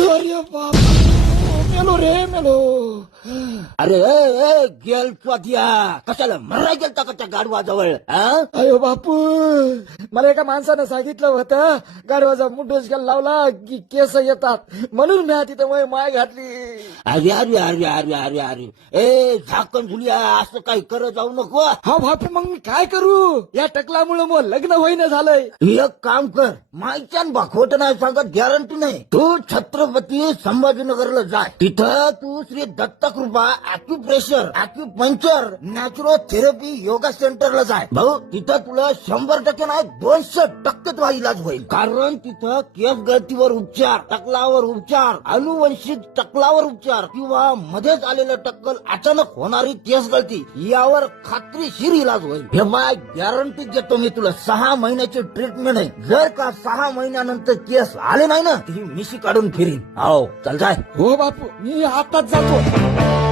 अरे बाप, मेलो रे मेलो. अरे गेल स्वादिया, कशाला मरा गेलता का त्या गाडवाजवळ? अयो बापू, मला एका माणसानं सांगितलं होतं गाडवाचा मुठोस लावला की केस येतात, म्हणून मी तिथं माय घातली. अरे अरे अरे अरे अरे अरे ए झाकण झुलिया, असं काही करत जाऊ नको. हा बापू, मग मी काय करू? या टकलामुळे मग लग्न होईना झालंय. एक काम कर, मायच्यान खोट नाही सांगत, गॅरंटी नाही. तू छत्रपती संभाजीनगरला जाय, तिथं तू श्री दत्तकृपा ॲक्युप्रेशर, ॲक्युपंक्चर, नॅचरोथेरपी योगा सेंटरला जाय भाऊ. तिथं तुला 100% नाही 200% तुला इलाज होईल. कारण तिथं केस गळतीवर उपचार, टकलावर उपचार, अनुवंशिक टकलावर उपचार किंवा मध्येच आलेलं टक्कल अचानक होणारी केस गळती यावर खात्रीशीर इलाज होईल. हे बाय गॅरंटी देतो मी तुला. 6 महिन्याची ट्रीटमेंट आहे. जर का 6 महिन्यानंतर केस आले नाही ना, ती मिशी काढून फिरीन. हो चल जाय. हो बापू, मी आताच जातो.